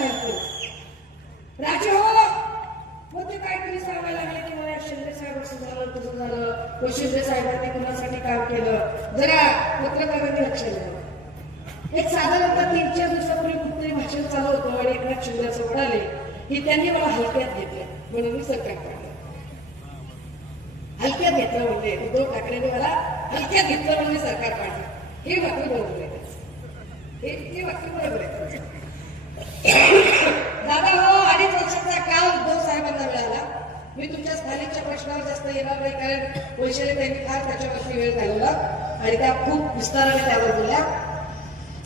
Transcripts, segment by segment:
शांती राजे हो, हो. मग ते काहीतरी सांगायला लागले की मला शिंदे साहेब असं झालं तसं झालं. व शिंदे साहेबांनी कुणासाठी काम केलं? जरा पत्रकारांनी लक्ष द्यावं एक साधारणतः तीन चार दिवसापूर्वी कुठतरी भाषण चालू होतं आणि एकनाथ शिंदे असं म्हणाले की त्यांनी मला हलक्यात घेतलं म्हणून मी सरकार काढलं. हलक्यात घेतलं म्हणजे उद्धव ठाकरेंनी मला हलक्यात घेतलं म्हणून सरकार काढलं. हे वाक्य बरोबर आहे. हे हे वाक्य बरोबर आहे. दादा हो अडीच वर्षाचा काल उद्धव साहेबांना मिळाला. मी तुमच्या स्थानिकच्या प्रश्नावर जास्त येणार नाही कारण वैशाली त्यांनी फार त्याच्यावरती वेळ घालवला आणि त्या खूप विस्ताराने त्यावर बोलल्या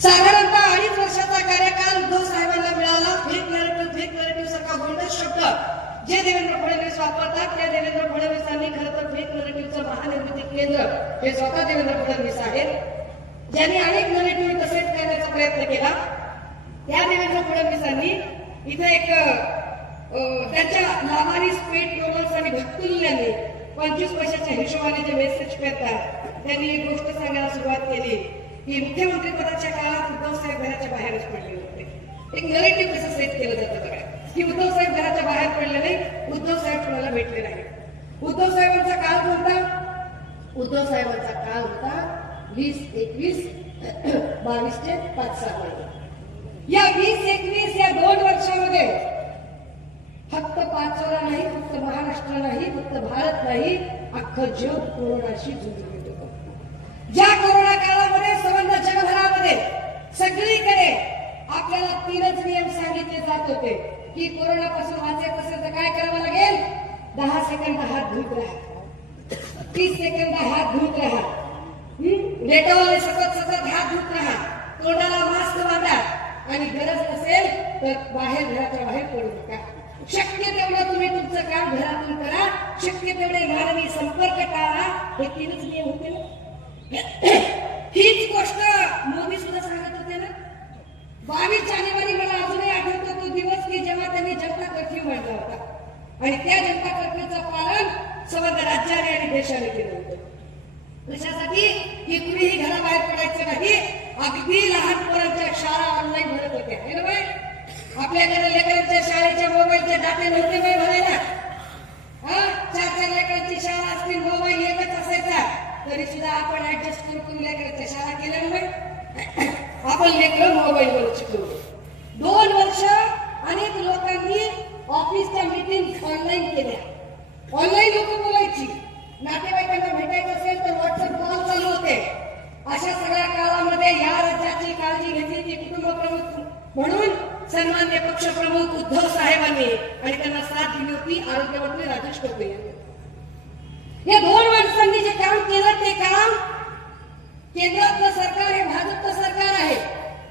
साधारणतः अडीच वर्षाचा कार्यकाल उद्धव साहेबांना मिळाला. फेक नॅरेटिव्ह फेक नॅरेटिव्ह सारखा गोंडस शब्द जे देवेंद्र फडणवीस वापरतात त्या देवेंद्र फडणवीसांनी खरं तर फेक नरेटिव्हचं महानिर्मिती केंद्र हे स्वतः देवेंद्र फडणवीस आहेत. ज्यांनी अनेक नरेटिव्ह तसेच करण्याचा प्रयत्न केला त्या देवेंद्र फडणवीसांनी इथे एक अं, त्यांच्या लावारिस पेट रोमन्स आणि भक्तुल्यांनी पंचवीस पैशाच्या हिशोबाने जे मेसेज करतात त्यांनी एक गोष्ट सांगायला सुरुवात केली. की मुख्यमंत्री पदाच्या काळात उद्धव साहेब घराच्या बाहेरच पडले होते. एक नरेटिव्ह कसं सेट केलं जातं बघा. की उद्धव साहेब घराच्या बाहेर पडले नाही उद्धव साहेब कोणाला भेटले नाही. उद्धव साहेबांचा काळ कोणता? उद्धव साहेबांचा काळ होता वीस एकवीस बावीस ते पाच सहा महिने या वीस एकवीस या दोन वर्षामध्ये फक्त पाचोरा नाही फक्त महाराष्ट्र नाही फक्त भारत नाही अख्खं जग कोरोनाशी झुंजत होतं. ज्या कोरोना काळामध्ये संबंध जगभरामध्ये सगळीकडे आपल्याला तीनच नियम सांगितले जात होते की कोरोनापासून वाचायचं असेल तर काय करावं लागेल? दहा सेकंद हात धुत राहा. तीस सेकंद हात धुत राहा. हं? डेटॉलने सतत सतत हात धुत राहा. तोंडाला मास्क बांधा. आणि गरज नसेल तर बाहेर घराच्या बाहेर पडू नका. शक्य तेवढं तुम्ही तुमचं काम घरातून शक्य तेवढे मानवी संपर्क टाळा. हे तीनच नियम होते ना हीच गोष्ट मोदी सुद्धा सांगत होते ना? बावीस जानेवारी मला अजूनही आठवतो तो दिवस की जेव्हा त्यांनी जनता कर्फ्यू मांडला होता. आणि त्या जनता कर्फ्यूचं पालन समज राज्याने आणि देशाने केलं होतं. कशासाठी? की कुणीही घराबाहेर पडायचं नाही. अगदी लहान मुलांच्या शाळा ऑनलाईन भरत होत्या. आपल्याकडे लेकरांच्या शाळेच्या मोबाईलचे डाटे नव्हते भरायला. हा चार चार लेकरांची शाळा असतील मोबाईल एकच असायचा. तरी सुद्धा आपण ऍडजस्ट करून लेकरांच्या शाळा केल्यामुळे आपण लेकर मोबाईल वर शिकलो. दोन वर्ष अनेक लोकांनी ऑफिसच्या मीटिंग ऑनलाईन केल्या. ऑनलाईन लोक बोलायची. नातेवाईक भेटायचं असेल तर व्हॉट्सअप कॉल चालू होते अशा सगळ्या काळामध्ये या राज्याची काळजी घेतली ती कुटुंब प्रमुख म्हणून सन्मान्य पक्ष प्रमुख उद्धव साहेबांनी आणि त्यांना साथ दिली होती. आरोग्यमंत्री राजेश टोपे यांनी. या दोन माणसांनी जे काम केलं ते काम केंद्रातलं सरकार हे भाजपचं सरकार आहे.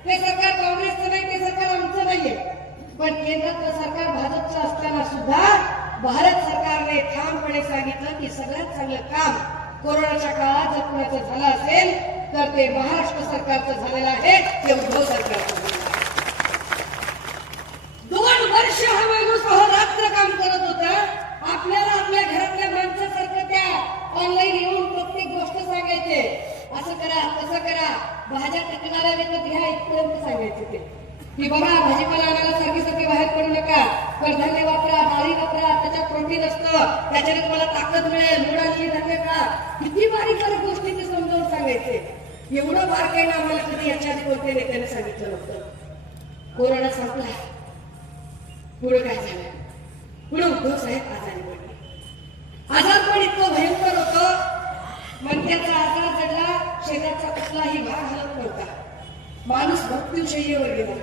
ते सरकार काँग्रेसचं नाही ते सरकार आमचं नाहीये. पण केंद्रातलं सरकार भाजपचं असताना सुद्धा भारत सरकारने ठामपणे सांगितलं की सगळ्यात चांगलं काम कोरोनाच्या काळात जर कुणाचं झालं असेल तर ते महाराष्ट्र सरकारचं झालेलं आहे ते उद्धव सरकारचं दोन वर्ष हा माणूस रात्र काम करत होता. आपल्याला आपल्या घरातल्या माणसासारखं त्या ऑनलाईन येऊन प्रत्येक गोष्ट सांगायचे. असं करा तसं करा. भाज्या टिकणाऱ्या विकत घ्या इथपर्यंत सांगायचे ते. की बघा भाजीपाला आणायला सारखी सारखी बाहेर पडू नका. कडधान्य वापरा डाळी वापरा त्याच्यात प्रोटीन असतं. त्याच्याने तुम्हाला ताकद मिळेल. मुळाची धान्य खा. किती बारीक बारीक गोष्टी ते समजावून सांगायचे. एवढं बारकाईनं आम्हाला कधी याच्या आधी कोणत्या नेत्याने सांगितलं नव्हतं? कोरोना संपला पुढे काय झालं? पुढे उद्धव साहेब आजारी पडले. आजार पण इतकं भयंकर होत. मणक्याचा आजार जडला शरीराचा कुठलाही भाग हलत नव्हता. माणूस मृत्यूशय्येवर गेला.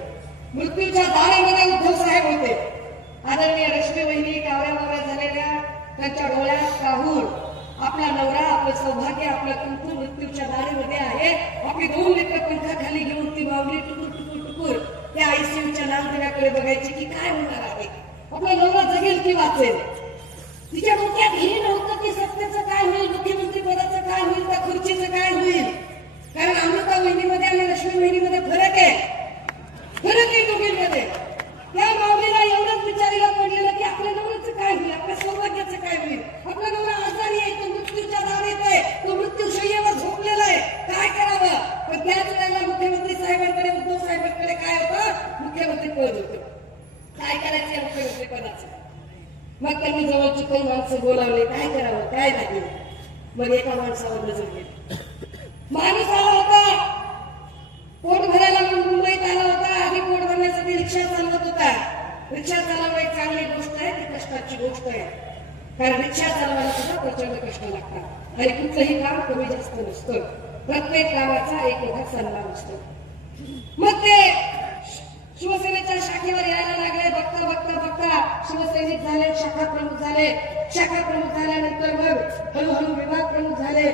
मृत्यूच्या दारामध्ये उद्धव साहेब होते. आदरणीय रश्मी वहिनी कावऱ्या मावऱ्या झालेल्या त्यांच्या डोळ्यात राहून आपला नवरा आपलं सौभाग्य आपला कुंकू मृत्यूच्या दारीमध्ये आहे. आपली दोन लेकर पंखाखाली घेऊन ती बावली टुकूर टुकूर टुकूर त्या आयसीयूच्या नामदेवाकडे बघायची की काय होणार आहे. आपला नवरा जगेल की वाचेल? तिच्या डोक्यात हे नव्हतं की सत्तेचं काय होईल मुख्यमंत्री पदाचं काय होईल त्या खुर्चीचं काय होईल? कारण अमृता वहिनीमध्ये आणि लक्ष्मी वहिनीमध्ये फरक आहे. फरक आहे दोघींमध्ये त्या माऊलीला एवढंच विचारीला पडलेलं की आपल्या नवऱ्याचं काय होईल आपल्या सौभाग्याचं काय होईल आपला नवरा आजारी आहे तो मृत्यूच्या दारीत आहे तो मृत्यू शय्येवर झोपलेला आहे काय करावं पण त्याच वेळेला मुख्यमंत्री साहेबांकडे उद्धव साहेबांकडे काय होतं मुख्यमंत्री पद होतं काय करायचं या मग त्यांनी जवळची काही माणसं बोलावले काय करावं काय नाही. मग एका माणसावर नजर गेली. माणूस आला होता. पोट भरायला म्हणून मुंबईत आला होता. आधी पोट भरण्यासाठी रिक्षा चालवत होता. रिक्षा चालवणं एक चांगली गोष्ट आहे ती कष्टाची गोष्ट आहे. कारण रिक्षा चालवायला सुद्धा प्रचंड कष्ट लागतात. आणि कुठलंही काम कमी जास्त नसतं. प्रत्येक कामाचा एक मोठा सन्मान असतो. मग ते शिवसेनेच्या शाखेवर यायला लागले. बघता बघता बघता शिवसैनिक झाले शाखा प्रमुख झाले. शाखा प्रमुख झाल्यानंतर मग हळूहळू विभाग प्रमुख झाले.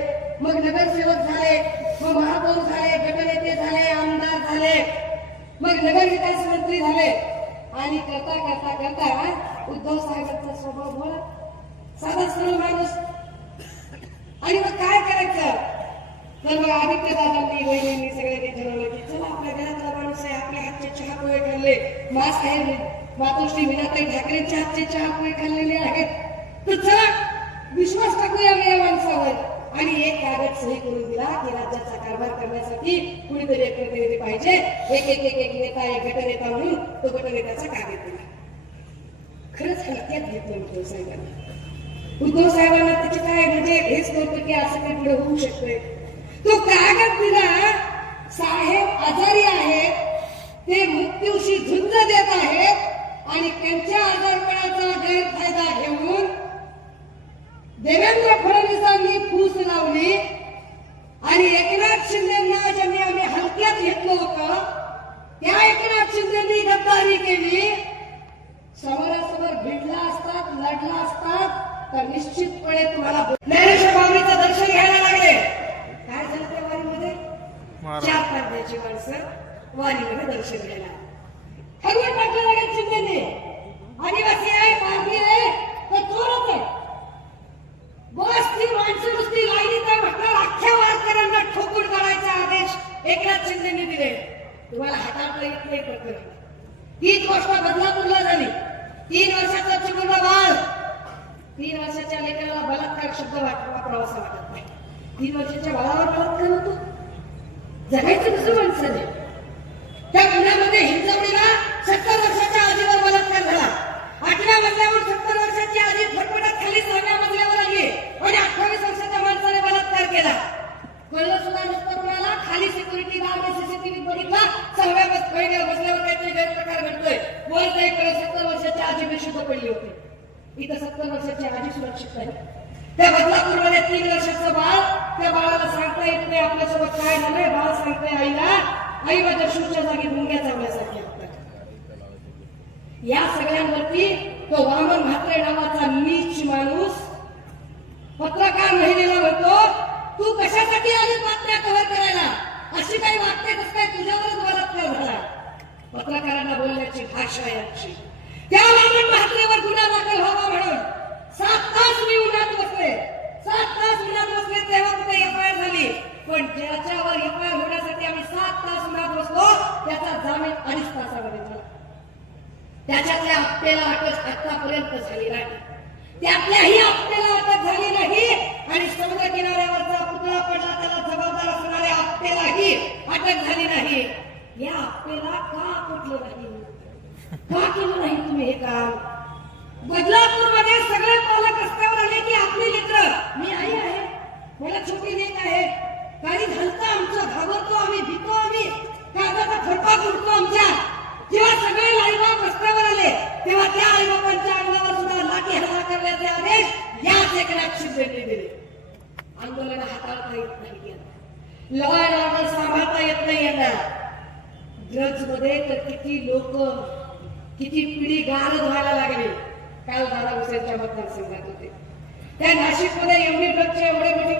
मग नगरसेवक झाले मग महापौर झाले गटनेते झाले आमदार झाले. मग नगर विकास मंत्री झाले. आणि करता करता करता उद्धव साहेबांचा स्वभाव बोला. साधा सर्व माणूस. आणि मग काय करायचं? तर मग आदित्य दादांनी वहिनींनी सगळ्यांनी ठरवलं की चला आपल्या घरातला माणूस आहे आपल्या हातचे चहा पोहे खाल्ले मा मातोश्री विनाताई ठाकरेंच्या हातचे चहा पुढे खाल्लेले आहेत. तर चला विश्वास टाकूया मी या माणसावर. आणि एक कागद सही करून दिला की राज्याचा कारभार करण्यासाठी कुणीतरी एक प्रतिनिधी पाहिजे. एक एक एक एक नेता एक गटनेता म्हणून तो गटनेत्याचा कागद दिला. खरंच हलक्यात घेतलं उद्धव साहेबांना. उद्धव साहेबांना त्याचे काय म्हणजे हेच नव्हतं की असं काही पुढे होऊ शकतंय. तो कागद दिला साहेब आजारी आहेत. ते मृत्यूशी झुंज देत आहेत आणि त्यांच्या आजारपणाचा गैरफायदा घेऊन देवेंद्र फडणवीसांनी फूस लावली आणि एकनाथ शिंदेना ज्यांनी आम्ही हलक्यात घेतलं होतं त्या एकनाथ शिंदेनी गद्दारी केली. समोरासमोर भिडला असतात लढला असतात तर निश्चितपणे तुम्हाला ज्ञानेश्वर बाबरीचं दर्शन घ्यायला लागले. काय झालं त्या वारीमध्ये? चार पांढऱ्याची माणसं. वाणीवर दर्शवलेला घ्यायला. ठरवून टाकलं लगेच शिंदेने आदिवासी आहे भारतीय आहे तर चोरच आहे. बस ती माणसं नुसती लाईनीत आहे म्हटलं अख्ख्या वारकऱ्यांना ठोकून काढायचे आदेश एकनाथ शिंदेने दिले. तुम्हाला हाताळता येत नाही प्रकरण. तीच गोष्ट बदलापूरला झाली. तीन वर्षाचा चिमुरला बाळ. तीन वर्षाच्या लेकराला बलात्कार शब्द वापरावा असं वाटत नाही. तीन वर्षाच्या बाळावर बलात्कार होतो जगायचं कसं माणसाने त्या गुन्ह्यामध्ये हिंजवडीला सत्तर वर्षाच्या आजीवर बलात्कार झाला आठव्या मजल्यावर सत्तर वर्षाची आजी फटफटत खाली सहाव्या मजल्यावर आली आणि अठ्ठावीस वर्षाच्या माणसाने बलात्कार केला कळलं सुद्धा नसतं कोणाला खाली सिक्युरिटी गार्ड सीसीटीव्ही बघितला सहाव्या मज- पहिल्या मजल्यावर काहीतरी गैरप्रकार घडतोय वर काही कळत सत्तर वर्षाची मी बेशुद्ध पडली होती. इथं सत्तर वर्षाची आजी सुरक्षित आहे. त्या बदलापूरमध्ये तीन वर्षाचं बाळ त्या बाळाला सांगता येत नाही आपल्यासोबत काय झालंय. बाळ सांगतंय आईला आई माझ्या शूच्या जागी मुंग्या चावल्यासारखी या सगळ्यांवरती तो वामन म्हात्रे नावाचा नीच माणूस पत्रकार महिलेला म्हणतो तू कशासाठी आली बातम्या कव्हर करायला? अशी काही वाटते कसं काय तुझ्यावरच बलात्कार झाला? पत्रकारांना बोलण्याची भाषा आहे त्या वामन म्हात्रेवर गुन्हा दाखल व्हावा म्हणून सात तास मी उन्हात बसले सात तास उन्हात बसले तेव्हा कुठे एफ आय झाली पण ज्याच्यावर एफ आय होण्यासाठी आम्ही सात तास उन्हात बसलो त्याचा जामीन अडीच तासामध्ये झाला त्याच्यातल्या हप्त्याला अटक आतापर्यंत झाली नाही त्यातल्याही हप्त्याला अटक झाली नाही आणि समुद्र किनाऱ्यावरचा पुतळा पडला त्याला जबाबदार असणाऱ्या हप्त्यालाही अटक झाली नाही या हप्त्याला का कुठलं नाही का केलं नाही तुम्ही हे काम बदलापूरमध्ये सगळे पालक रस्त्यावर आले की आपली मित्र मी आई आहे मला छोटी लेख आहे काही घालतं आमचं घाबरतो आम्ही भीतो आम्ही कागदाचा खडपा आमच्या जेव्हा सगळे आईबाप रस्त्यावर आले तेव्हा त्या आईबापांच्या अंगावर सुद्धा लाठी हल्ला करण्याचे आदेश याच एकनाथ शिंदेने दिले. आंदोलन हाताळता येत नाही लॉ अँड ऑर्डर सांभाळता येत नाही यांना. ड्रग्जमध्ये तर किती लोक किती पिढी गारद व्हायला लागली. काल दादा हुसेनच्या मतदारसंघात होते. त्या नाशिकमध्ये एवढी नाशिक एवढे मोठे